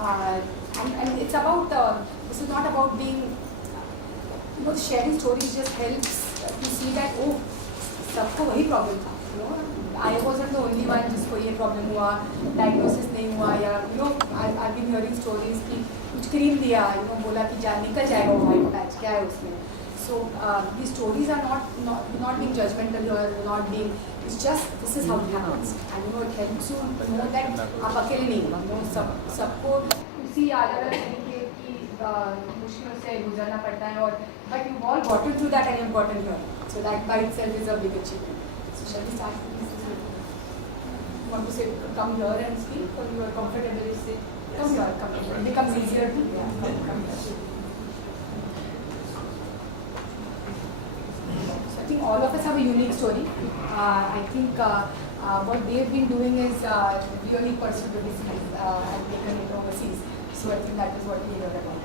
and it's about, this is not about being, sharing stories just helps to see that, oh, सबको वही problem था, I wasn't the only one जिसको ये problem हुआ, diagnosis नहीं हुआ, या I've been hearing stories कि कुछ क्रीम दिया, बोला कि निकल जाएगा वो वाइट पैच, क्या है उसमें. So these stories are not being judgmental or not being, it's just this is how it happens, and it helps you know that आप अकेले नहीं हो, सबको उसी अलग-अलग तरीके की मुश्किलों से गुजरना पड़ता है, और but you've all gotten through that and you've gotten here, so that by itself is a big achievement. So shall we start with this? You want to say come here and speak, or you are comfortable to say come here, come here. It becomes easier to come here. So I think all of us have a unique story. I think what they've been doing is really pursued the business and taken it overseas. So I think that is what we heard about.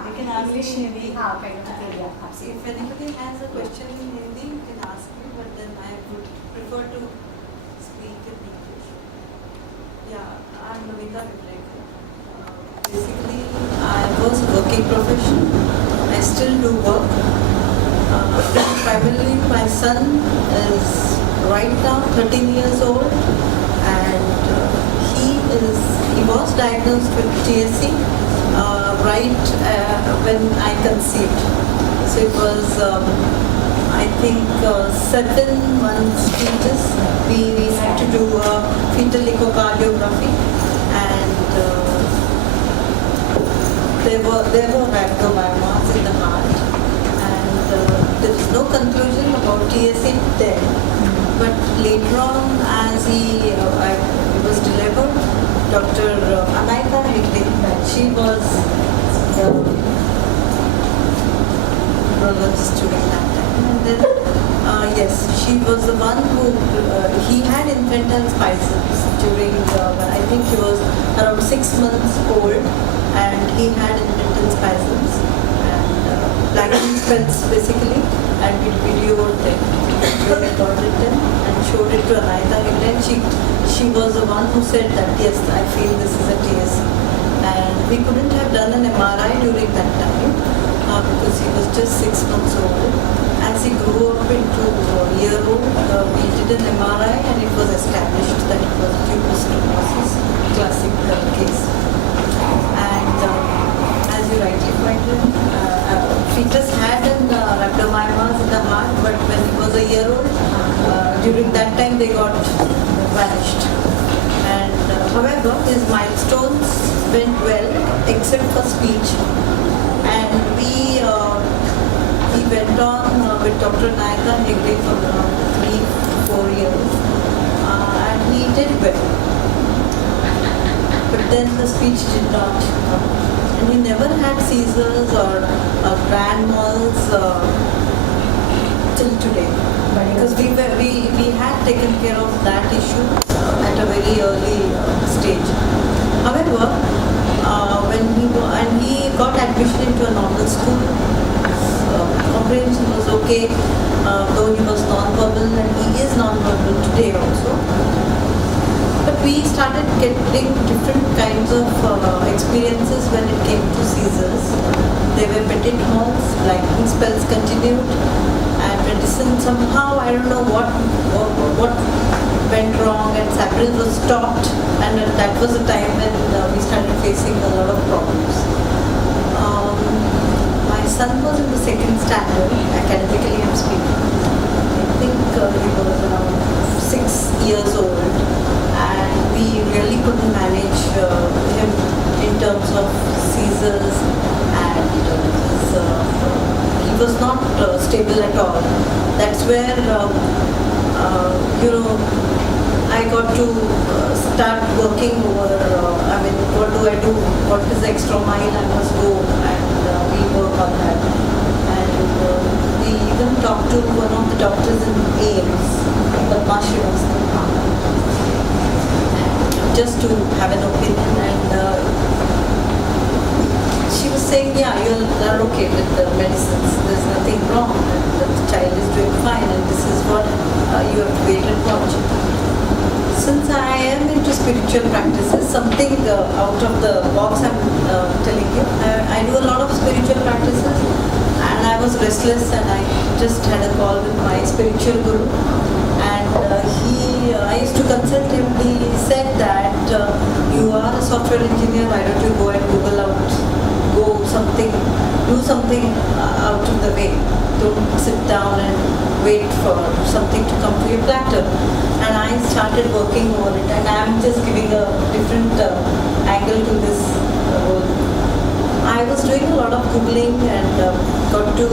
You can ask English, in Hindi. kind of thing, yeah. If anybody has a question in Hindi, you can ask me, but then I would prefer to speak in English. Yeah, I'm Namitha and Shoba. Basically, I was a working profession. I still do work. Primarily, my son is right now 13 years old, and he was diagnosed with TSC. When I conceived. So it was, I think, 7 months fetus. We had to do a fetal echocardiography, and there were rhabdomyomas in the heart, and there was no conclusion about TSC then. But later on, as he was delivered, Dr. Namitha she was the neurologist during that time. And then, yes, she was the one who, he had infantile spasms during, I think he was around 6 months old, and he had infantile spasms and blackening spells basically, and we videoed them. We recorded them and showed it to Namitha, and she was the one who said that, yes, I feel this is a TSC. And we couldn't have done an MRI during that time because he was just 6 months old. As he grew up into a year old, we did an MRI and it was established that it was tuberous sclerosis, classic case. And as you rightly pointed, fetus had an rhabdomyomas in the heart, but when he was a year old, during that time they got vanished. And however, his milestones went well except for speech, and we went on with Dr. Namitha for around 3-4 years, and he did well, but then the speech did not come, and he never had seizures or grand mals till today, because we had taken care of that issue at a very early stage. However, when he got admission into a normal school, comprehension was okay, though he was non-verbal, and he is non-verbal today also. But we started getting different kinds of experiences when it came to seizures. There were petit mals, blackening spells continued, and medicine somehow, I don't know what went wrong, and Sapril was stopped, and that was the time when we started facing a lot of problems. My son was in the 2nd standard, academically I'm speaking. I think he was around 6 years old, and we really couldn't manage him in terms of seizures, and he was not stable at all. That's where I got to start working over, what do I do? What is the extra mile I must go? And we work on that. And we even talked to one of the doctors in AIMS, just to have an opinion. And she was saying, yeah, you're okay with the medicines. There's nothing wrong. The child is doing fine, and this is what you have to wait and watch. I am into spiritual practices, something out of the box I'm telling you. I do a lot of spiritual practices, and I was restless, and I just had a call with my spiritual guru, and I used to consult him. He said that you are a software engineer, why don't you go and Google out, do something out of the way. Don't sit down and wait for something to come to your platter. And I started working over it, and I'm just giving a different angle to this role. I was doing a lot of Googling and got to,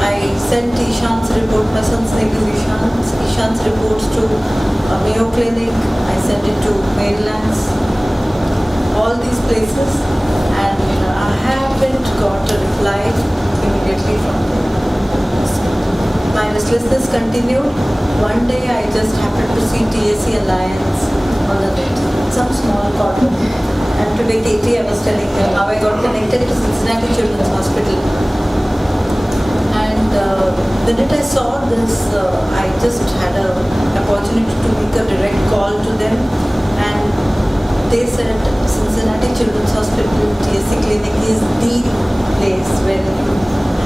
I sent Ishan's report, my son's name is Ishan's reports to Mayo Clinic, I sent it to Maryland's, all these places, and I haven't got a reply immediately from them. My restlessness continued. One day I just happened to see TSC Alliance on the net, some small corner. And today Katie, I was telling her how I got connected to Cincinnati Children's Hospital. And the minute I saw this, I just had an opportunity to make a direct call to them. And they said Cincinnati Children's Hospital, TSC Clinic is the place where you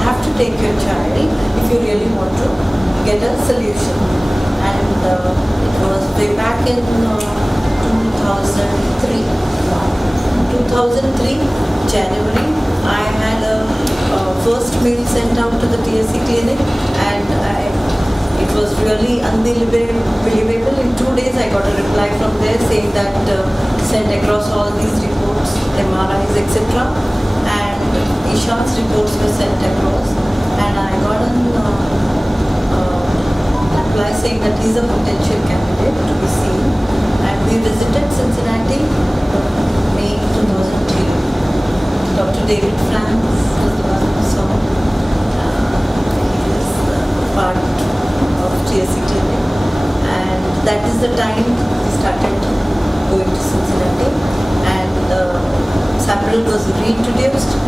have to take your child if you really want to get a solution. And it was way back in 2003. 2003 January, I had a first mail sent out to the TSC clinic, and it was really unbelievable. In 2 days I got a reply from there saying that send across all these reports, MRIs, etc. And Ishan's reports were sent across, and I got a reply saying that he's a potential candidate to be seen. And we visited Cincinnati May 2003. Dr. David Franz was the one who saw. He is part of TSC Clinic, and that is the time we started going to Cincinnati, and Sapril was reintroduced.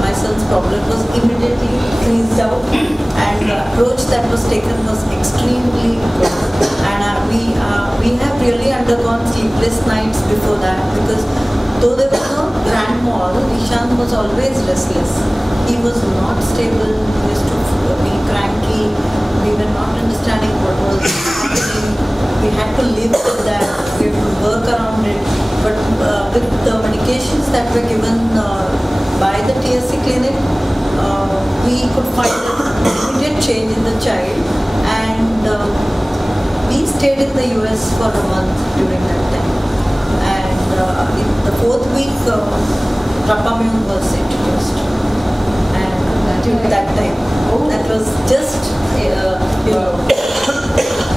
My son's problem was immediately freezed out, and the approach that was taken was extremely good. And we have really undergone sleepless nights before that, because though there was no grand mal, Ishan was always restless. He was not stable. He used to be cranky. We were not understanding what was happening. We had to live with that. We had to work around it. But with the medications that were given by the TSC clinic, we could find an immediate change in the child. And we stayed in the US for a month during that time. And in the 4th week, Rapamune was introduced. And during that time, that was just,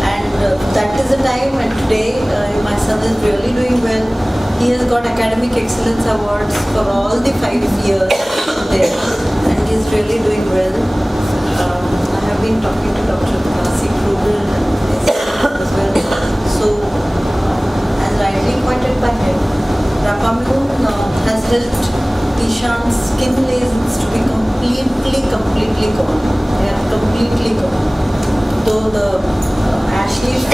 and that is the time. And today, my son is really doing well. He has got academic excellence awards for all the 5 years there, and he is really doing well. I have been talking to Dr. Kasi Krugel as well. So, as rightly pointed by him, Rapamune has helped Ishan's skin lesions to be completely gone. They are completely gone. Though the Ashley is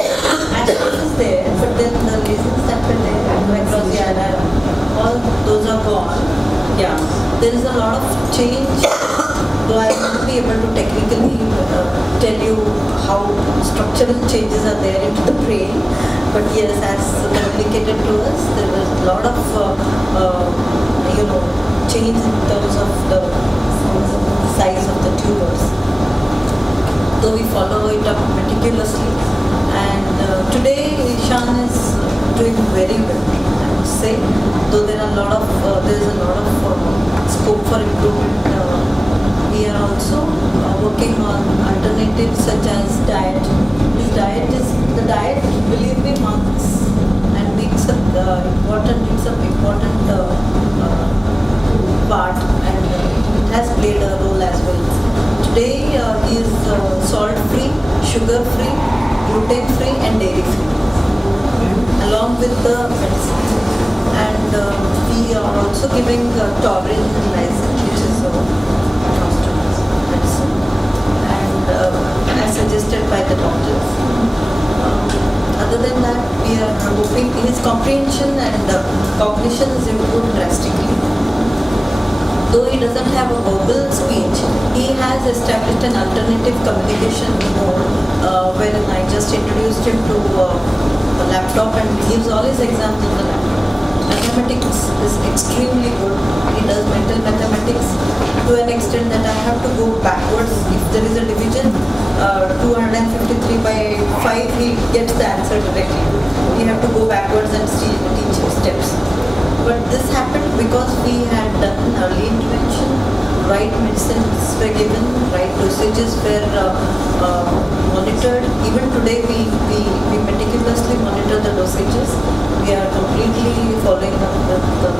there, but then the lesions that were there across the eyelid, all those are gone. Yeah, there is a lot of change. Though I won't be able to technically tell you how structural changes are there into the brain, but yes, as communicated to us, there was a lot of change in terms of the size of the tumors. Though we follow it up meticulously, and today Ishan is doing very well, I must say. Though there is a lot of scope for improvement. We are also working on alternatives such as diet. The diet, believe me, marks and makes an important part, and it has played a role as well. Today he is salt-free, sugar-free, gluten-free and dairy-free, along with the medicine. And we are also giving taurine and lysine, which is medicine, and as suggested by the doctors. Other than that, we are established an alternative communication mode wherein I just introduced him to a laptop and he gives all his exams on the laptop. Mathematics is extremely good. He does mental mathematics to an extent that I have to go backwards. If there is a division, 253 by 5, he gets the answer directly. We have to go backwards and teach him steps. But this happened because we had done an early intervention, right medicines were given, right dosages were monitored. Even today we meticulously monitor the dosages. We are completely following up with the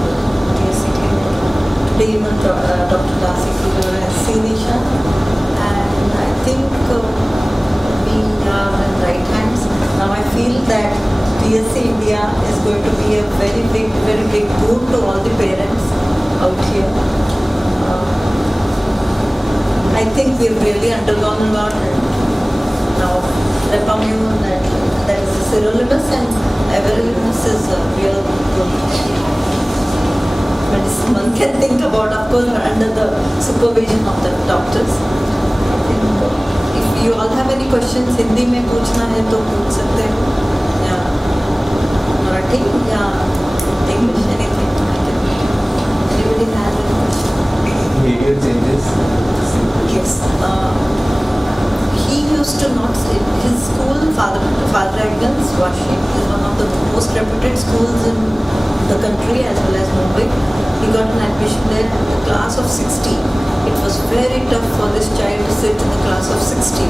TSC clinic. Today even Dr. Dasi has seen Isha, and I think we are in right hands. Now I feel that TSC India is going to be a very big boon to all the parents out here. I think we've really undergone a lot. Now, Repamune and there is sirolimus and everolimus is a real good medicine one can think about, of course, under the supervision of the doctors. If you all have any questions, Hindi में पूछना है तो पूछ सकते हैं, या Marathi, या English, anything. Anybody has any question? Behavior changes. Yes. He used to not sit. His school, Father Agnes, Washi, is one of the most reputed schools in the country as well as Mumbai. He got an admission there in the class of 16. It was very tough for this child to sit in the class of 16.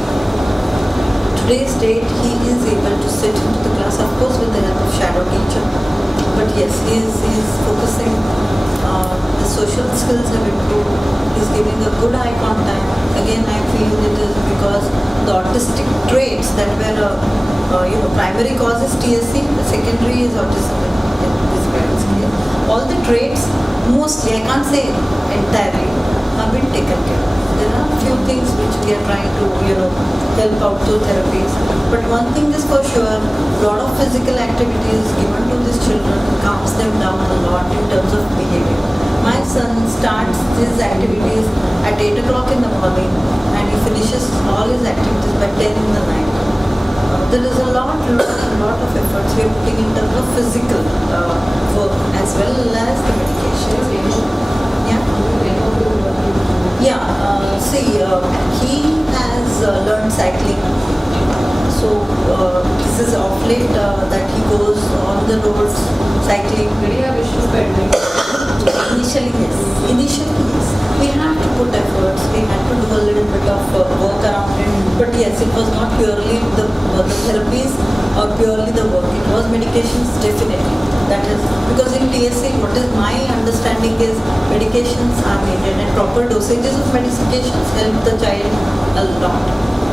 Today's date, he is able to sit into the class, of course, with the help of shadow teacher. But yes, he is focusing. The social skills have improved. He's giving a good eye contact. Again, I feel it is because the autistic traits that were, primary cause is TSC, the secondary is autism in this parent's case. All the traits, mostly, I can't say entirely, have been taken care of. There are few things which we are trying to, help out through therapies. But one thing is for sure, a lot of physical activities given to these children calms them down a lot in terms of behavior. My son starts his activities at 8 o'clock in the morning and he finishes all his activities by 10 in the night. There is a lot of efforts we are putting in terms of physical work as well as the medication. He has learned cycling. So this is off late that he goes on the roads cycling. Did you have issues pending? Initially, yes. We had to put efforts. We had to do a little bit of work around it. But yes, it was not purely the therapies or purely the work. It was medications, definitely. That is because in TSC, what is my understanding is medications are needed and proper dosages of medications help the child a lot.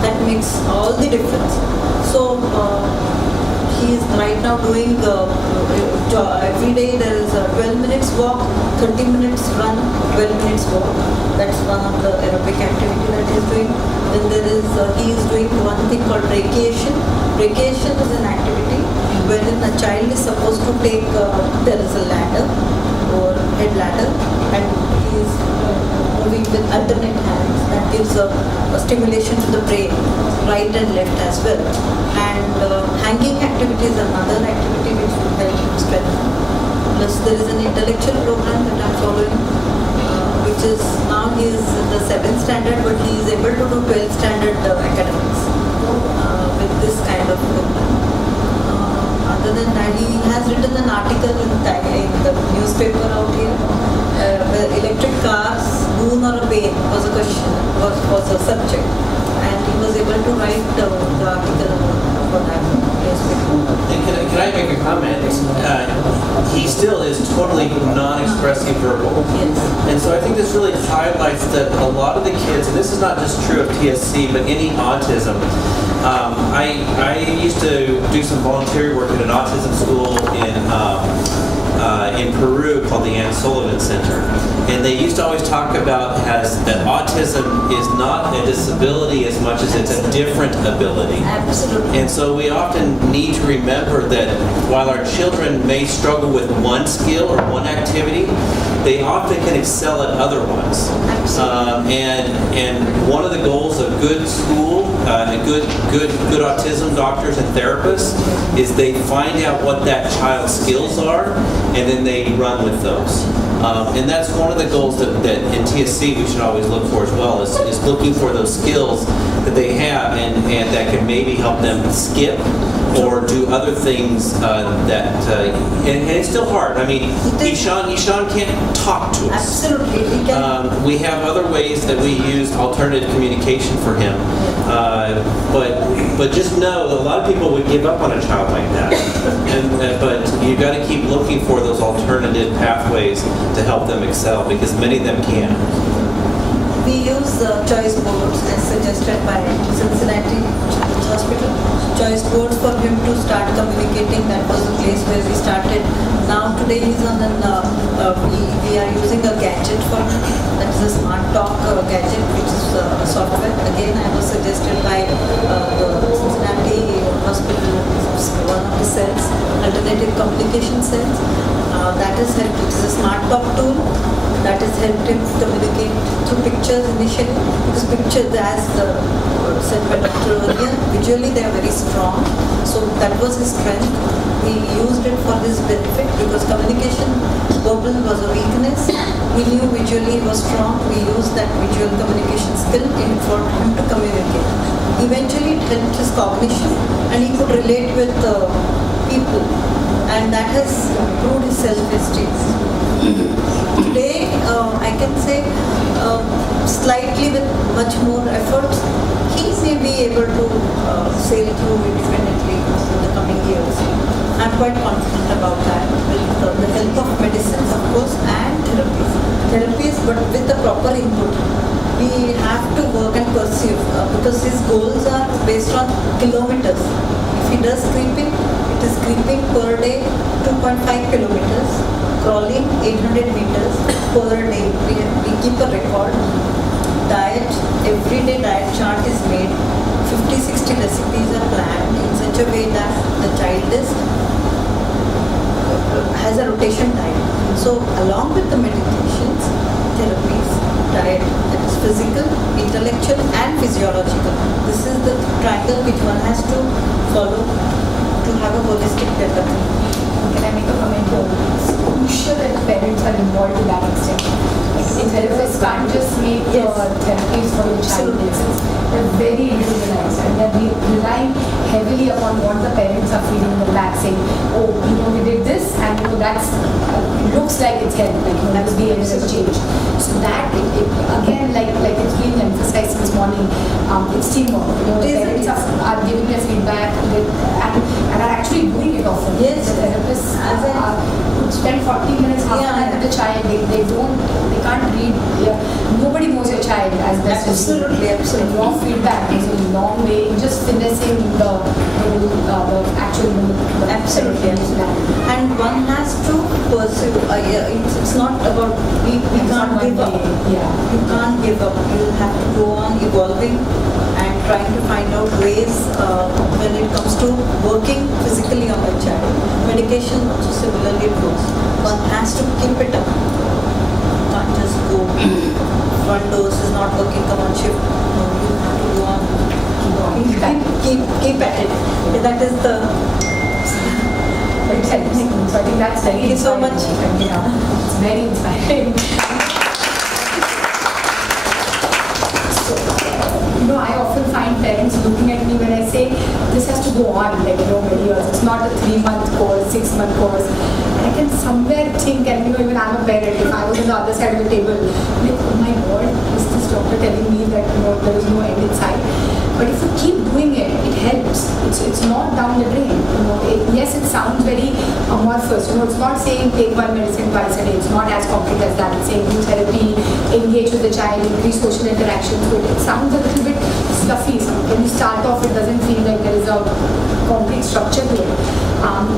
That makes all the difference. So he is right now doing every day there is a 12 minutes walk, 30 minutes run, 12 minutes walk. That's one of the aerobic activity that he is doing. Then there is he is doing one thing called brachiation. Brachiation is an activity wherein a child is supposed to take there is a ladder or head ladder and he is moving with alternate hands. That gives a stimulation to the brain, right and left as well. And hanging activity is another activity which will help him strengthen. Plus there is an intellectual program that I am following, which is now he is in the 7th standard, but he is able to do 12th standard academics with this kind of program. Other than that, he has written an article in the newspaper out here. Where electric cars, boon or a bane was a question, was a subject, and he was able to write the article for that newspaper. And can I make a comment? He still is totally non-expressive verbal. Yes. And so I think this really highlights that a lot of the kids, and this is not just true of TSC, but any autism. I used to do some voluntary work at an autism school in in Peru called the Ann Sullivan Center. And they used to always talk about that autism is not a disability as much as it's a different ability. Absolutely. And so we often need to remember that while our children may struggle with one skill or one activity, they often can excel at other ones. And one of the goals of good school, good autism doctors and therapists, is they find out what that child's skills are, and then they run with those. And that's one of the goals that in TSC we should always look for as well, is looking for those skills that they have and that can maybe help them skip or do other things and it's still hard. I mean, Ishan can't talk to us. Absolutely. We have other ways that we use alternative communication for him. But just know that a lot of people would give up on a child like that. But you've got to keep looking for those alternative pathways to help them excel, because many of them can. We use choice boards as suggested by Cincinnati Children's Hospital. Choice boards for him to start communicating. That was the place where we started. Now today he's on we are using a gadget for him. That is a smart talk gadget, which is a software. Again, I was suggested by the Cincinnati Hospital, one of the cells, alternative communication cells. That has helped. It is a smart talk tool that has helped him communicate through pictures initially, because pictures, as said by Dr. earlier, visually they are very strong, so that was his strength. We used it for his benefit because communication verbal was a weakness. We knew visually he was strong. We used that visual communication skill for him to communicate. Eventually it helped his cognition and he could relate with people, and that has improved his self-esteem. Today, I can say, slightly with much more efforts, he may be able to sail through independently in the coming years. I'm quite confident about that, with the help of medicines, of course, and therapies, but with the proper input. We have to work and pursue, because his goals are based on kilometers. If he does creeping, it is creeping per day 2.5 kilometers. Crawling 800 meters per day. We keep a record. Diet, everyday diet chart is made. 50-60 recipes are planned in such a way that the child has a rotation diet. So along with the medications, therapies, diet, that is physical, intellectual and physiological. This is the triangle which one has to follow to have a holistic development. Can I make a comment here? It's crucial that parents are involved to that extent. Like, therapists can't just make therapies for your child. They're very individualized, and they're relying heavily upon what the parents are feeding them back, saying, oh, we did this, and that's it looks like it's helped, that's behavior has changed. So that, again, like it's been emphasized this morning, it's teamwork. The parents are giving their feedback and are actually doing it often. Yes. The therapists could spend 40 minutes, half an hour with the child. They can't read. Nobody knows your child as best as you. Absolutely. Your feedback is a long way in just finessing the actual. Absolutely. And one has to pursue. It's not about we can't give up. You can't give up. You have to go on evolving and trying to find out ways when it comes to working physically on the child. Medication also similarly goes. One has to keep it up. You can't just go. One dose is not working, come on shift. No, you have to go on. Keep at it. That is the. So I think that's very Thank you so much. It's very inspiring. I often find parents looking at me when I say this has to go on many years. It's not a 3-month course, 6-month course. And I can somewhere think, and even I'm a parent, if I was on the other side of the table, like, oh my God, is this doctor telling me that there is no end in sight? But if you keep doing it, it helps. It's not down the drain. Yes, it sounds very amorphous. It's not saying take one medicine twice a day. It's not as concrete as that. It's saying do therapy, engage with the child, increase social interaction. So it sounds a little bit fluffy. When you start off, it doesn't feel like there is a concrete structure to it.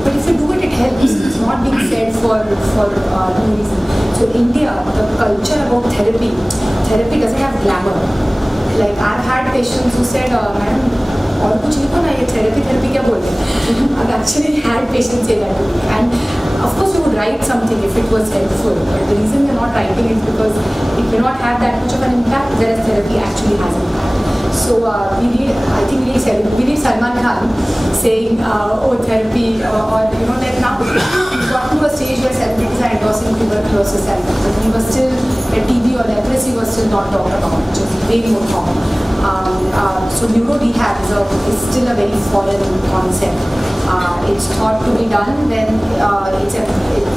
But if you do it, it helps. helps. It's not being said for no reason. So in India, the culture about therapy doesn't have glamour. Like I've had patients who said, "Madam, और कुछ लिखो ना, ये therapy क्या बोल रहे हैं?" I've actually had patients say that to me. And of course, you would write something if it was helpful. But the reason you're not writing is because it may not have that much of an impact, whereas therapy actually has impact. So we need Salman Khan saying, "Oh, therapy," or like now we've got to a stage where celebrities are endorsing tuberculosis and but we were still TB or leprosy was still not talked about, which is way more common. So neuro rehab is still a very foreign concept. It's thought to be done when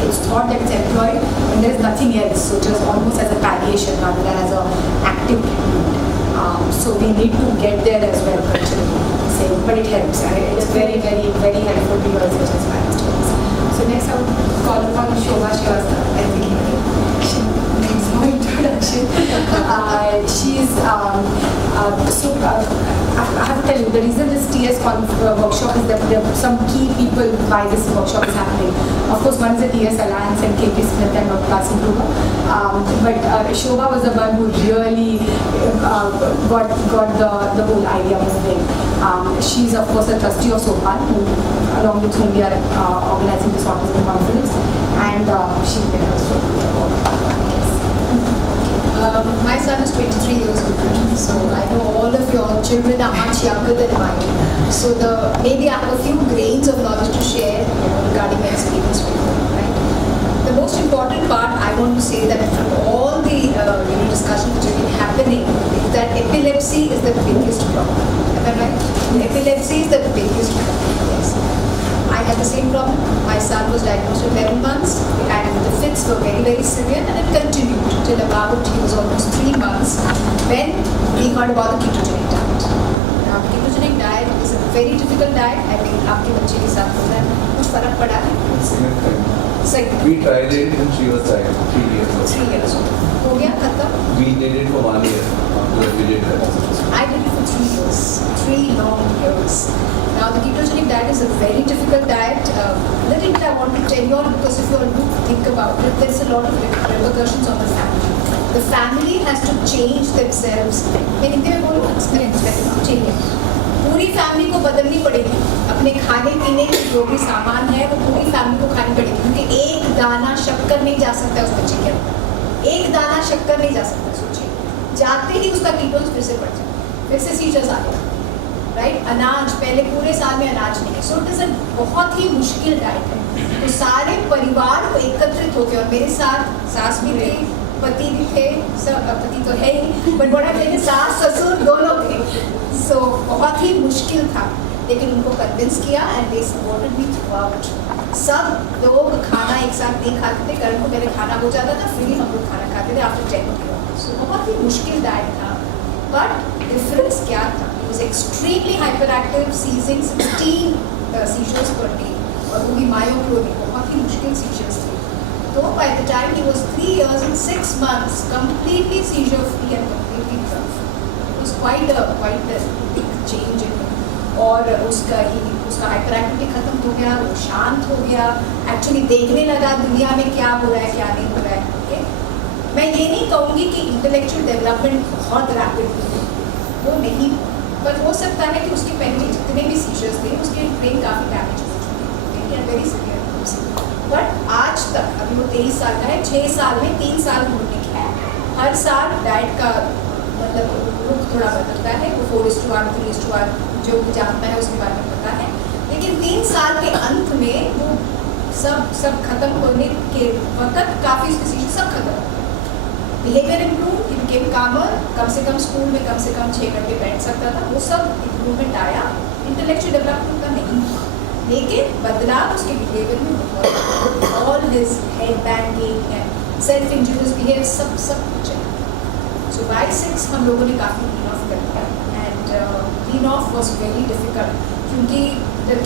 it's thought that it's employed when there is nothing else, so just almost as a palliation rather than as an active treatment. So we need to get there as well, but it helps. It's very, very, very helpful to your such as parents. So next I would call upon Shoba. I think she needs no introduction. I have to tell you, the reason this TS workshop is that there are some key people why this workshop is happening. Of course, one is the TS Alliance and KP Smith and Class Improver. But Shoba was the one who really got the whole idea moving. She's of course a trustee of SOPAN, along with whom we are organizing this autism conference, and she will tell us about my son is 23 years old, so I know all of your children are much younger than mine. So maybe I have a few grains of knowledge to share regarding my experience with them. Right? The most important part I want to say that from all the discussions which have been happening is that epilepsy is the biggest problem. Am I right? Epilepsy is the biggest problem. Yes. I had the same problem. My son was diagnosed with 11 months and the fits were very, very severe and it continued till about he was almost 3 months when we heard about the ketogenic diet. Now, the ketogenic diet is a very difficult diet. I think आपके बच्चे के साथ होता है कुछ फर्क पड़ा है? Second. We tried it when she was 3 years old. 3 years old. हो गया खत्म? We did it for 1 year after we did that. I did it for 3 years, 3 long years. Now the ketogenic diet is a very difficult diet. Little bit I want to tell you all because if you all do think about it, there's a lot of repercussions on the family. The family has to change themselves. मैं हिंदी में बोलूँ experience चाहिए. पूरी family को बदलनी पड़ेगी. अपने खाने पीने के जो भी सामान है वो पूरी फैमिली को खानी पड़ेगी क्योंकि एक दाना शक्कर नहीं जा सकता उस बच्चे के अंदर. एक दाना शक्कर नहीं जा सकता. सोचिए जाते ही उसका कीटोन्स फिर से बढ़ जाए, फिर से सीजर्स आ गए. राइट अनाज पहले पूरे साल में अनाज नहीं. सो इट इज बहुत ही मुश्किल डाइट है. तो सारे परिवार को एकत्रित होकर और मेरे साथ सास भी थे, पति भी थे, सब पति तो है ही बट बड़ा मेरे सास ससुर दोनों थे. सो बहुत ही मुश्किल था लेकिन उनको कन्विंस किया and they supported me through out. सब लोग खाना एक साथ नहीं खाते थे. करण को पहले खाना हो जाता था फिर हम लोग खाना खाते थे आफ्टर 10 o'clock. सो बहुत ही मुश्किल डाइट था बट डिफरेंस क्या था? was extremely hyperactive, seizing 16 seizures per day और वो भी myoclonic, बहुत ही मुश्किल seizures थे. तो by the time he was 3 years and 6 months, completely seizure free and completely drug free. It was quite a big change in him. और उसका hyperactivity खत्म हो गया, वो शांत हो गया, actually देखने लगा दुनिया में क्या हो रहा है क्या नहीं हो रहा है. Okay? मैं ये नहीं कहूँगी कि intellectual development बहुत rapid हुई, वो नहीं. पर हो सकता है कि उसके पहले जितने भी सीजर्स थे उसके ब्रेन काफ़ी डैमेज हो चुके हैं वेरी सीवियर. बट आज तक अभी वो 23 साल का है, 6 साल में 3 साल होने के है. हर साल डाइट का मतलब रुख थोड़ा बदलता है. वो 4:1, 3:1 जो भी जानता है उसके बारे में पता है. लेकिन 3 साल के अंत में वो सब खत्म होने के वक्त काफ़ी उसके सीजर सब खत्म. बिहेवियर इम्प्रूव, ही बिकेम कामर, कम से कम स्कूल में कम से कम 6 घंटे बैठ सकता था. वो सब इम्प्रूवमेंट आया. इंटेलेक्चुअल डेवलपमेंट का नहीं था लेकिन बदलाव उसके बिहेवियर में बहुत. All his head banging and self injurious behaviour सब कुछ है. सो बाय 6 हम लोगों ने काफ़ी वीन ऑफ कर दिया and wean off was very difficult क्योंकि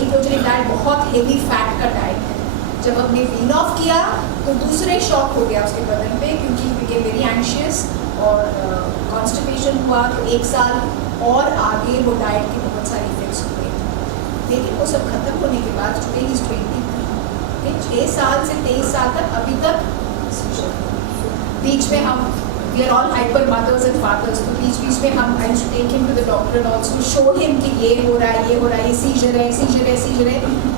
कीटोजेनिक डाइट बहुत हेवी फैट का डाइट है. जब हमने वीन ऑफ किया तो दूसरे शॉक हो गया उसके बदन पे क्योंकि बिकेम वेरी एंशियस और कॉन्स्टिपेशन हुआ. तो 1 साल और आगे वो डाइट के बहुत सारे इफेक्ट्स हुए. लेकिन वो सब खत्म होने के बाद टुडे ही इज 23 थे 6 साल से 23 साल तक अभी तक बीच में हम we are all hyper mothers and fathers, तो बीच में हम I used to take him to the doctor and also show him कि ये हो रहा है, ये सीजर है,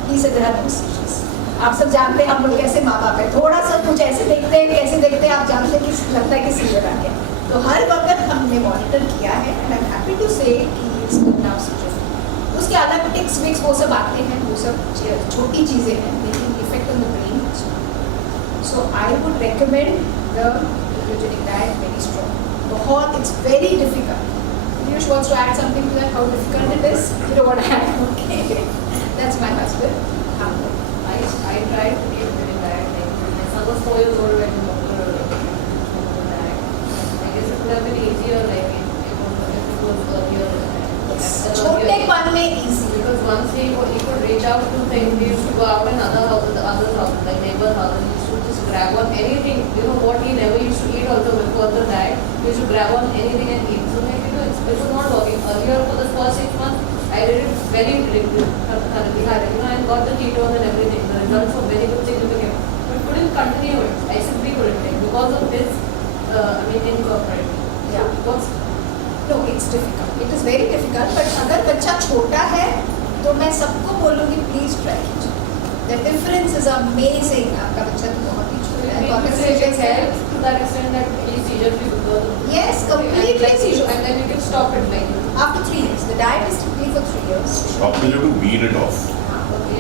he said there are no seizures. आप सब जानते हैं हम लोग कैसे माँ बाप है, थोड़ा सा कुछ ऐसे देखते हैं, कैसे देखते हैं, आप जानते हैं कि लगता है कि सीजर आ गया, तो हर वक्त हमने मॉनिटर किया है and I'm happy to say कि it's good now seizure. उसके अलग टिक्स विक्स वो सब आते हैं, वो सब छोटी चीज़ें हैं लेकिन effect on the brain. So I would recommend the ketogenic diet very strong. बहुत, it's very difficult. Piyush wants to add something to that, how difficult it is. You know what I am? Okay. That's my husband. I tried to be a ketogenic diet. Like my son was 4 years old when the doctor told the diet. I guess it would have been easier like if it was earlier. छोटेपन में easy. Because once he could reach out to things, he used to go out in other houses, like neighbors' houses. He used to just grab on anything. You know what he never used to eat also before the diet. He used to grab on anything and eat. So like it was not working. Earlier for the first 6 months, I did it very thoroughly, and got the ketones and everything. The results were very good, significant. But couldn't continue it. I simply couldn't take because of this. Incorporate. Yeah. What's No, it's difficult. It is very difficult. But अगर बच्चा छोटा है तो मैं सबको बोलूँगी please try it. The difference is amazing. आपका बच्चा तो बहुत ही छोटा है. it helps to that extent that he seizure free because Yes, completely seizure. and then you can stop it like After 3 years, the diet is typically for 3 years. Stop to you to wean it off.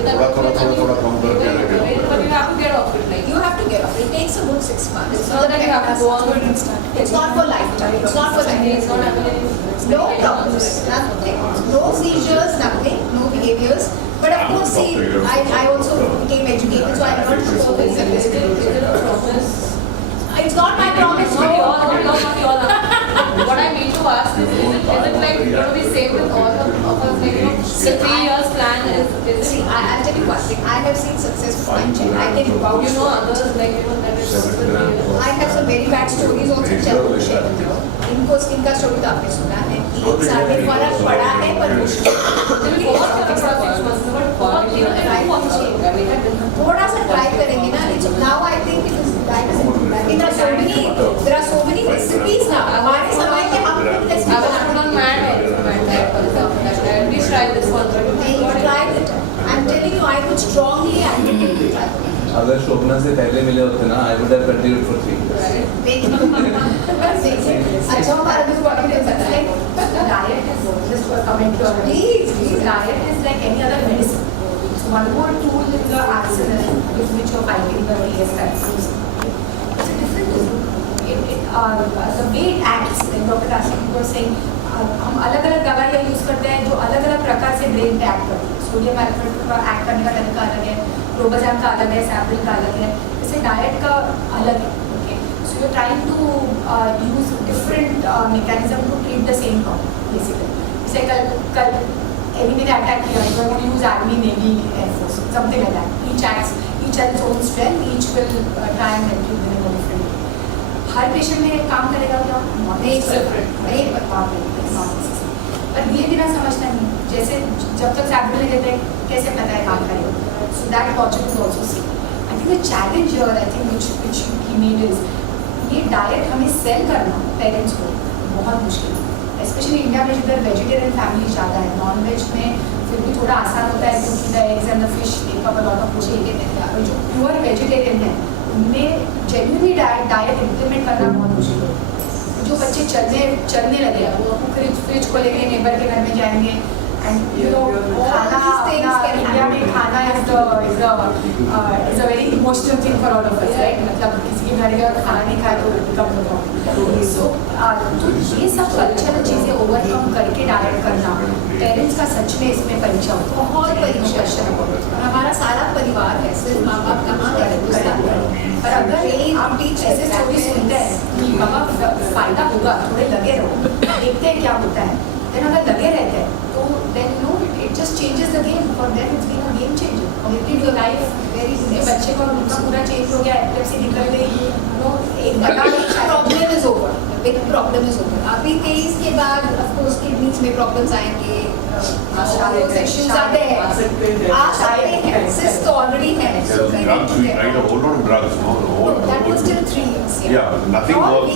थोड़ा कम करके रखें. but you have to get off it like You have to get off. It takes a good 6 months. it's not that you have to go on with it. It's not for lifetime. It's not for lifetime. It's not happening. No problems, nothing. No seizures, nothing. No behaviors. But of course, see, I also became educated, so I learned to go with Is it. it a promise? It's not my promise. Not your, No. not your. What I mean to ask is it like going to be same with all of us? Like, you know, the 3 years plan is See, it? I'll tell you one thing. I have seen success with my child. I can vouch You know for it. others like you know that is also 3 years. I have some very bad stories also which I will share with you. इनका story तो आपने सुना है. 3 साल में फर्क पड़ा है पर मुश्किल. बहुत फर्क पड़ा 6 months में, but बहुत you know बहुत change. थोड़ा सा ट्राई करेंगे ना. Now I think it is that is improving. There are so many recipes now. हमारे समय में हम खुद I recipe was put on mad diet for example. At least try this one. नहीं tried it. I'm telling you, I would strongly advocate to try it. अगर शोभना से पहले मिले होते ना, I would have continued for 3 years. Right? देखिए, अच्छा हमारा भी बॉडी में पता है. Diet is just for comment to please. Diet is like any other medicine. It's one more tool in your arsenal with which you're fighting the various types. It's a different tool. The way it acts, like Dr. Asif was saying, हम अलग अलग दवाइयाँ use करते हैं जो अलग अलग प्रकार से ब्रेन पे एक्ट करती है. सोडियम एल्फेट का एक्ट करने का तरीका अलग है, क्लोबाजाम का अलग है, सैप्रिल का अलग है, जैसे डाइट का अलग है. Okay, so you trying to use different mechanism to treat the same problem basically. जैसे कल एनिमी ने अटैक किया, you want to use army, navy, air force, something like that. Each has its own strength, each will try and help you in a different. हर patient में काम करेगा क्या? नहीं पर धीरे धीरे समझता नहीं. जैसे जब तक सैम्पल नहीं देते कैसे पता है काम करेगा. So that logic is also same. I think the challenge here, I think which he need is ये डाइट हमें सेल करना पेरेंट्स को बहुत मुश्किल है. स्पेशली इंडिया में जिधर वेजिटेरियन फैमिली ज़्यादा है. नॉन वेज में फिर भी थोड़ा आसान होता है क्योंकि the eggs and the fish एक अ लॉट ऑफ और जो प्योर वेजिटेरियन है उनमें जेन्युइनली डाइट इम्प्लीमेंट करना बहुत मुश्किल है. जो बच्चे चलने लगे वो फ्रिज को लेके नेबर के घर में जाएंगे एंड यू नो खाना इंडिया में खाना is a very emotional thing for all of us, right. मतलब किसी के घर गए और खाना नहीं खाए तो कम होगा. सो तो ये सब कल्चरल चीज़ें ओवरकम करके डाइट करना पेरेंट्स का सच में इसमें परीक्षा बहुत परीक्षा और हमारा सारा परिवार है. सिर्फ माँ बाप कहाँ करें. पर अगर आप टीच ऐसे स्टोरी सुनते हैं कि बाबा फायदा होगा, थोड़े लगे रहो, देखते हैं क्या होता है, देन अगर लगे रहते हैं तो then no it just changes the game. For them, it's been a game changer. Completely life. Very उसके बच्चे को उनका पूरा चेंज हो गया, एपिलेप्सी निकल गई, एक problem is over, big problem is over. अभी 23 के बाद ऑफ कोर्स किडनीज में प्रॉब्लम्स आएंगे, इश्यूज आते हैं, आ सकते हैं, सिस्ट ऑलरेडी है. Drugs, we tried a whole lot of drugs, no? The whole, That was whole- till 3 years. Yeah, nothing worked.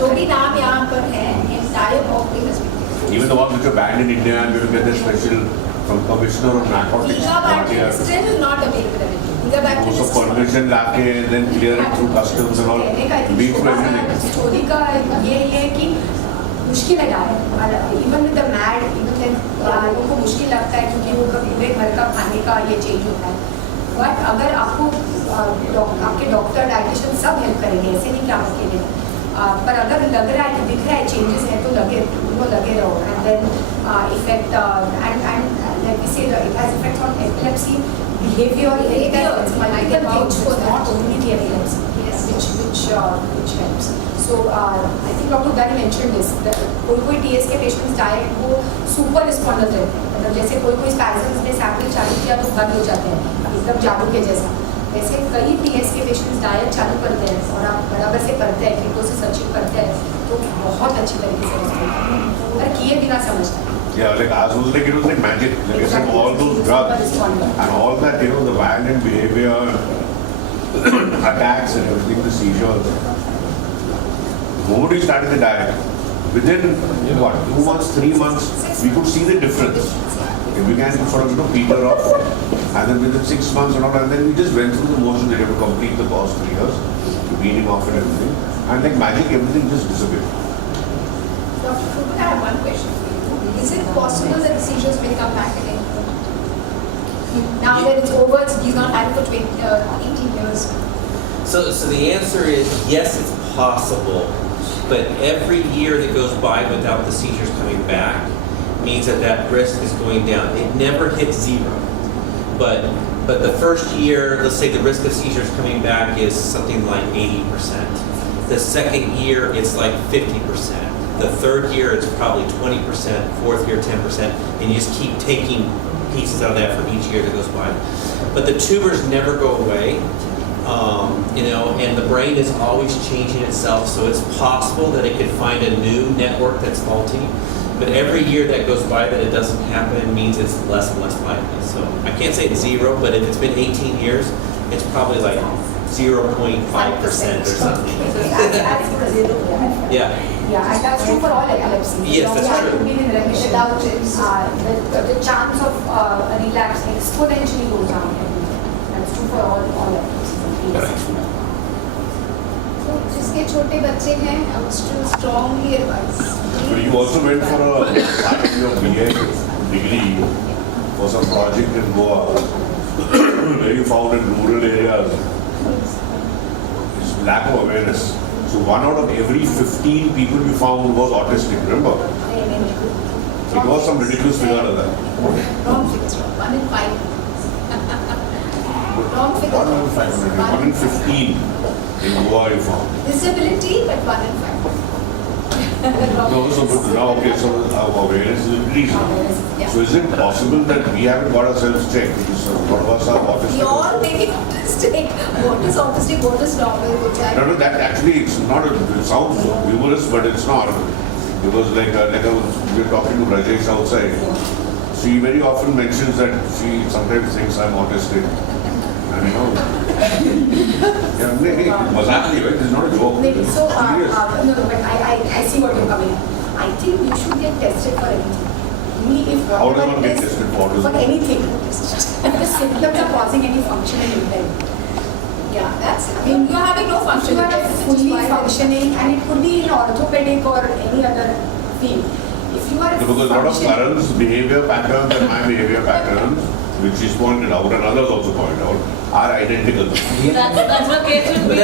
जो भी नाम यहाँ पर है, entire property has been taken. Even the ones which are banned in India and we will get the special from Commissioner of Narcotics. Gigabactin is still not available in India. Gigabactin Also is permission लाके then clear it through customs and all. Beat through everything. Story का ये है कि मुश्किल है diet, even with the mad, even लोगों को मुश्किल लगता है क्योंकि उनका पूरे घर का खाने का ये चेंज होता है. बट अगर आपको आपके डॉक्टर डाइटिशियन सब हेल्प करेंगे, ऐसे नहीं कि आप अकेले. पर अगर लग रहा है कि दिख रहा है चेंजेस है तो लगे रहो. And then effect and like we say it has effects on epilepsy behavior, it's multiple things, it's not only the epilepsy, which helps. So I think Dr. Udari mentioned this, कोई TS के patients diet को super responders रहते हैं, मतलब जैसे कोई spasms ने sample चालू किया तो बंद हो जाते हैं एकदम जादू के जैसा. वैसे कई TS के patients डायट चालू करते हैं और आप बराबर से करते हैं, कीटोसिस अचीव करते हैं तो बहुत अच्छी तरीके से respond करते हैं, पर किए बिना समझते हैं. Yeah, like ours was like, it was like magic. Like I said, all those drugs and all that, the violent behavior, attacks and everything, the seizures. The moment we started the diet, within 2 months, 3 months, we could see the difference. It began to sort of, peter off. And then within 6 months and then we just went through the motions that you have to complete the course 3 years, weaning off and everything. And like magic, everything just disappeared. Dr. Shoba, I have one question for you. Is it possible that the seizures may come back again? Now that it's over, he's not had it for 18 years. So the answer is yes, it's possible, but every year that goes by without the seizures coming back means that risk is going down. It never hits zero, but the first year, let's say the risk of seizures coming back is something like 80%. The second year, it's like 50%. The third year, it's probably 20%, fourth year, 10%, and you just keep taking pieces out of that for each year that goes by. But the tumors never go away, and the brain is always changing itself, so it's possible that it could find a new network that's faulty. But every year that goes by that it doesn't happen means it's less and less likely. So I can't say it's zero, but if it's been 18 years, it's probably like 0.5% or something. Yeah. Yeah, and that's true for all epilepsy. Yes, that's true. To be in remission, the chance of relapse exponentially goes down. That's true for all epilepsy. So, जिसके छोटे बच्चे हैं, I would still strongly advise. So you also went for a your BA degree for some project in Goa where you found in rural areas is lack of awareness. So 1 out of every 15 people you found was autistic, remember? It was some ridiculous figure like that. Wrong figures, 1 in 5. Wrong figures. 1 in 500, 1 in 15 in Goa you found. Disability, but 1 in 5. No, so now, okay, so our awareness is increasing. Yeah. So is it possible that we haven't got ourselves checked? Because one of us are autistic. We all may be autistic. What is autistic? What is normal? No, that actually it's not. It sounds humorous, but it's not. Because like we were talking to Rajesh outside. She very often mentions that she sometimes thinks I'm autistic. And yeah, mazak nahi, right? This is not a joke. It's So, serious. no, but I see what you're coming at. I think you should get tested for anything. Only if How does whatever one it get is, tested for autism? for anything. If the symptoms are causing any functional impairment. Yeah, that's. I mean, you're having no If function. you are fully functioning, and it could be in orthopedic or any other field. If you are Because a lot of functioning, Karan's behavior patterns and my behavior patterns, which she's pointed out and others also pointed out, are identical. That's what kids should be.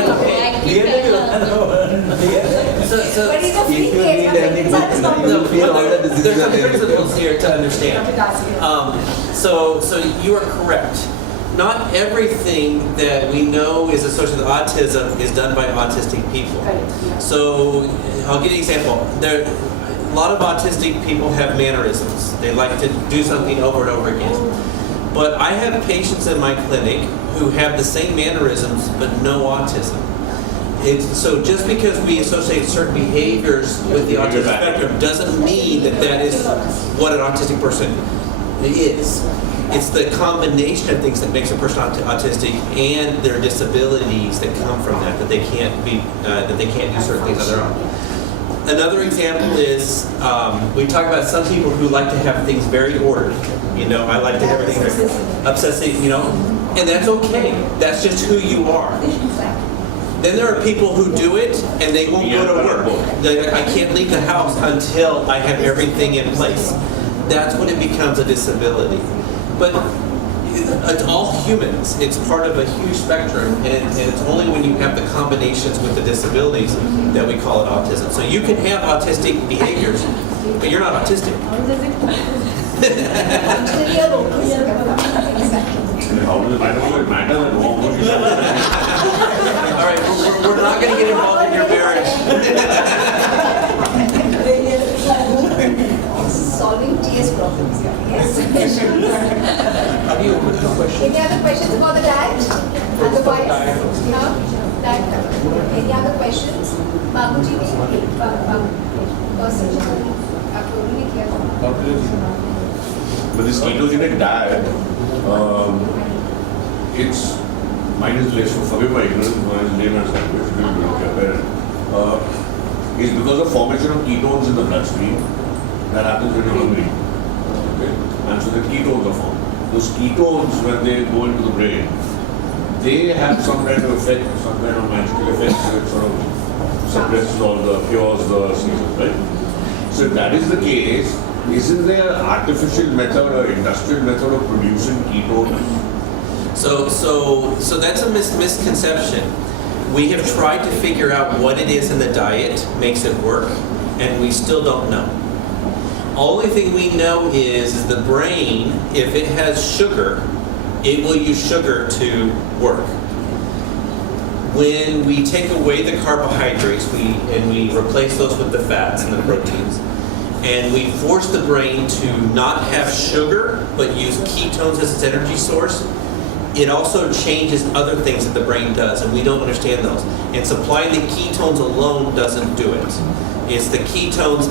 So But he's a free case. That's not there's some principles here to understand. Right. So you are correct. Not everything that we know is associated with autism is done by autistic people. Correct, yeah. So I'll give you an example. lot of autistic people have mannerisms. They like to do something over and over again. But I have patients in my clinic who have the same mannerisms but no autism. So just because we associate certain behaviors with the autism spectrum doesn't mean that that is what an autistic person is. It's the combination of things that makes a person autistic and their disabilities that come from that they can't do certain things on their own. Another example is we talk about some people who like to have things very ordered. You know, I like to have everything very obsessive. You know, and that's okay. That's just who you are. Then there are people who do it and they won't go to work. They're like, I can't leave the house until I have everything in place. That's when it becomes a disability. But it's all humans. It's part of a huge spectrum, and it's only when you have the combinations with the disabilities that we call it autism. So you can have autistic behaviors, but you're not autistic. How does it matter that All right, we're not going to get involved in your marriage. Solving TS problems. Yes. Are you open to questions? Any other questions about the diet? Otherwise, diet covered. Any other questions? Babuji, But this ketogenic diet, it's, mine is less, forgive my ignorance, mine is layman's language, is because of formation of ketones in the bloodstream that happens when you're hungry. Okay? And so the ketones are formed. Those ketones, when they go into the brain, they have some kind of effect, some kind of magical effect that sort of suppresses all the cures, the seasons, right? So if that is the case, isn't there an artificial method or industrial method of producing ketones? So that's a misconception. We have tried to figure out what it is in the diet makes it work, and we still don't know. Only thing we know is the brain, if it has sugar, it will use sugar to work. When we take away the carbohydrates and we replace those with the fats and the proteins, and we force the brain to not have sugar but use ketones as its energy source, it also changes other things that the brain does, and we don't understand those. And supplying the ketones alone doesn't do it. It's the ketones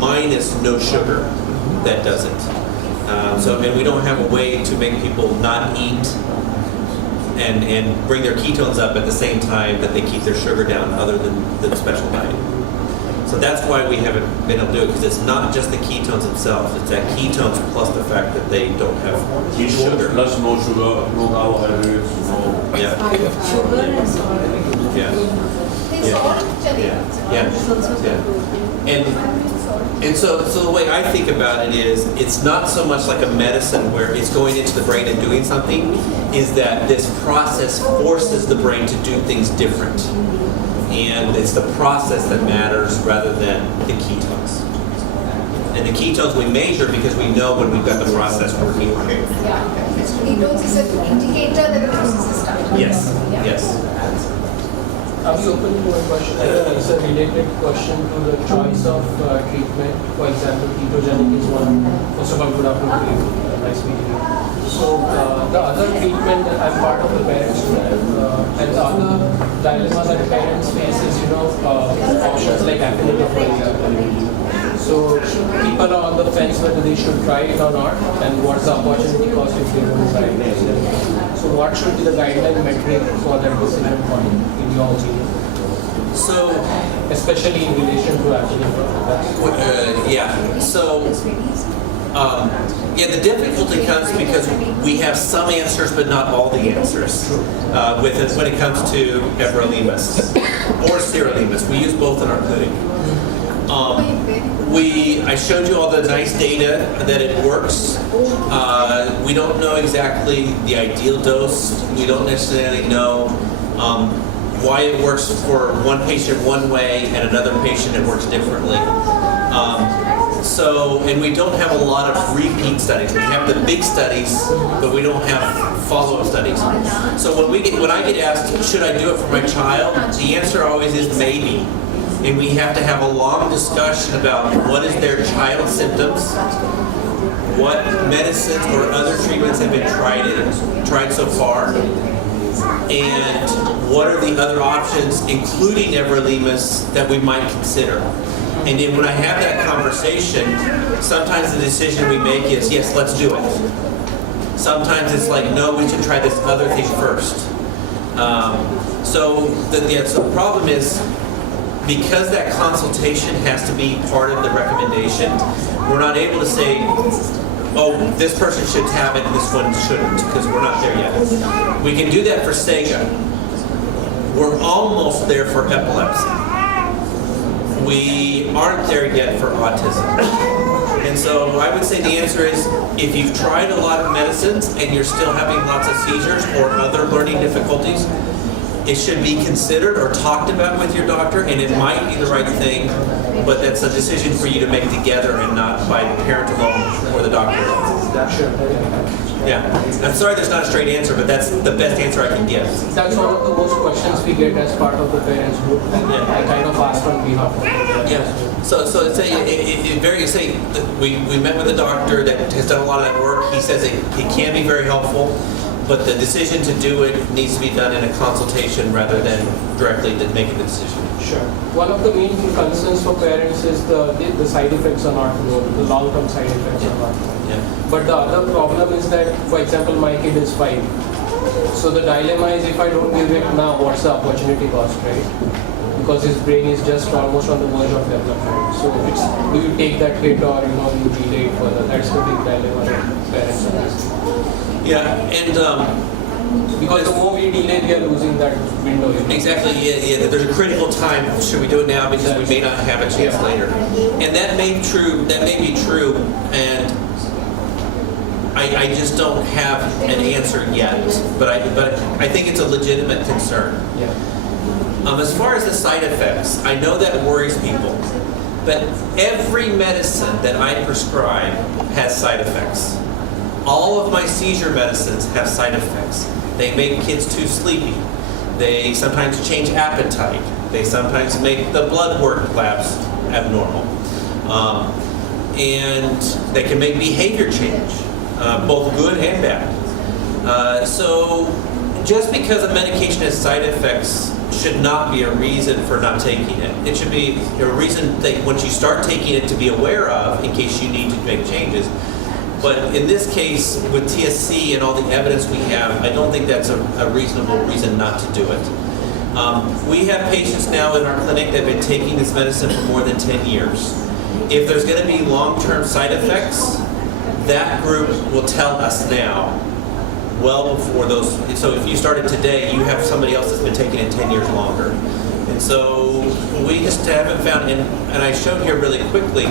minus no sugar that does it. And we don't have a way to make people not eat and bring their ketones up at the same time that they keep their sugar down, other than the special diet. So that's why we haven't been able to do it, because it's not just the ketones themselves, it's that ketones plus the fact that they don't have Ketones sugar. plus no sugar, no carbohydrates, no... Yeah. Sugar and salt. Yeah. They salt Yeah. And so the way I think about it is, it's not so much like a medicine where it's going into the brain and doing something, is that this process forces the brain to do things different. And it's the process that matters rather than the ketones. And the ketones we measure because we know when we've got the process working. Yeah. Ketones is an indicator that the process is starting. Yes, yes. Are we open to a question? It's a related question to the choice of treatment. For example, ketogenic is one. First of all, good afternoon. Nice meeting you. So the other treatment, I'm part of the parents group, and the other dilemma that parents face is, options like academia, for example. So people are on the fence whether they should try it or not, and what's the opportunity cost if they don't try it. So what should be the guideline metric for that decision point, in your opinion? So, Especially in relation to academia. The difficulty comes because we have some answers, but not all the answers. When it comes to everolimus or sirolimus, we use both in our clinic. I showed you all the nice data that it works. We don't know exactly the ideal dose. We don't necessarily know why it works for one patient one way and another patient it works differently. And we don't have a lot of repeat studies. We have the big studies, but we don't have follow-up studies. So when I get asked, should I do it for my child? The answer always is maybe. and we have to have a long discussion about what is their child's symptoms, what medicines or other treatments have been tried so far, and what are the other options, including everolimus, that we might consider. And then when I have that conversation, sometimes the decision we make is, yes, let's do it. Sometimes it's like, no, we should try this other thing first. So the problem is, because that consultation has to be part of the recommendation, we're not able to say, oh, this person should have it and this one shouldn't, because we're not there yet. We can do that for Sega. We're almost there for epilepsy. We aren't there yet for autism. And so I would say the answer is, if you've tried a lot of medicines and you're still having lots of seizures or other learning difficulties, it should be considered or talked about with your doctor, and it might be the right thing, but that's a decision for you to make together and not by the parent alone or the doctor alone. Sure. Yeah. I'm sorry there's not a straight answer, but that's the best answer I can give. That's one of the most questions we get as part of the parents group. Yeah. I kind of asked on behalf of them. Yeah. So we met with a doctor that has done a lot of that work. He says it can be very helpful, but the decision to do it needs to be done in a consultation rather than directly to make a decision. Sure. One of the main concerns for parents is the side effects are not known, the long-term side effects are not known. Yeah. But the other problem is that, for example, my kid is 5. So the dilemma is, if I don't give it now, what's the opportunity cost, right? Because his brain is just almost on the verge of development. So it's, do you take that hit or you delay it further? That's the big dilemma that parents are facing. Yeah, and because the more we delay, we are losing that window. exactly, yeah, there's a critical time. Should we do it now because we may not have a chance later? And that may be true, and I just don't have an answer yet. But I think it's a legitimate concern. Yeah. As far as the side effects, I know that worries people, but every medicine that I prescribe has side effects. All of my seizure medicines have side effects. They make kids too sleepy. They sometimes change appetite. They sometimes make the blood work labs abnormal. And they can make behavior change, both good and bad. So just because a medication has side effects should not be a reason for not taking it. It should be a reason that once you start taking it to be aware of in case you need to make changes. But in this case, with TSC and all the evidence we have, I don't think that's a reasonable reason not to do it. We have patients now in our clinic that have been taking this medicine for more than 10 years. If there's going to be long-term side effects, that group will tell us now, well before those. So if you started today, you have somebody else that's been taking it 10 years longer. And so we just haven't found, and I showed here really quickly,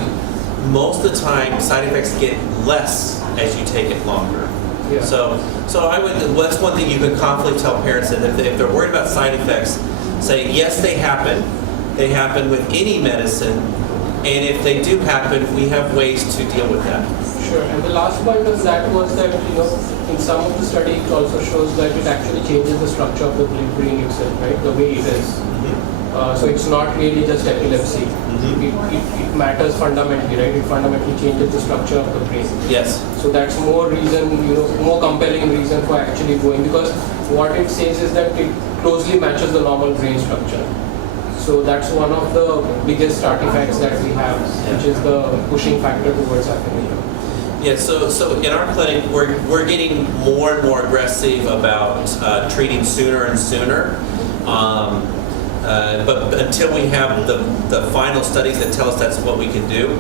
most of the time, side effects get less as you take it longer. Yeah. So that's one thing you can confidently tell parents that if they're worried about side effects, say, yes, they happen. They happen with any medicine. And if they do happen, we have ways to deal with that. Sure. And the last point of that was that, in some of the studies it also shows that it actually changes the structure of the brain itself, right? The way it is. So it's not really just epilepsy. It matters fundamentally, right? It fundamentally changes the structure of the brain. Yes. So that's more reason, more compelling reason for actually going, because what it says is that it closely matches the normal brain structure. So that's one of the biggest artifacts that we have, which is the pushing factor towards academia. Yeah, so in our clinic, we're getting more and more aggressive about treating sooner and sooner. But until we have the final studies that tell us that's what we can do,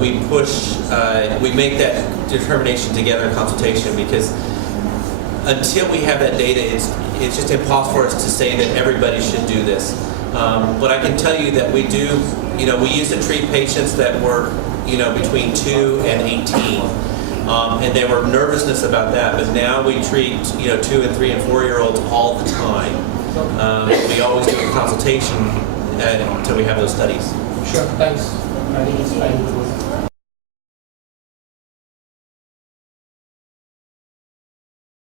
we make that determination together in consultation, because until we have that data, it's just impossible for us to say that everybody should do this. But I can tell you that we do, we used to treat patients that were, between 2 and 18. And there were nervousness about that, but now we treat, 2 and 3 and 4-year-olds all the time. We always do a consultation until we have those studies. Sure, thanks. I think it's fine.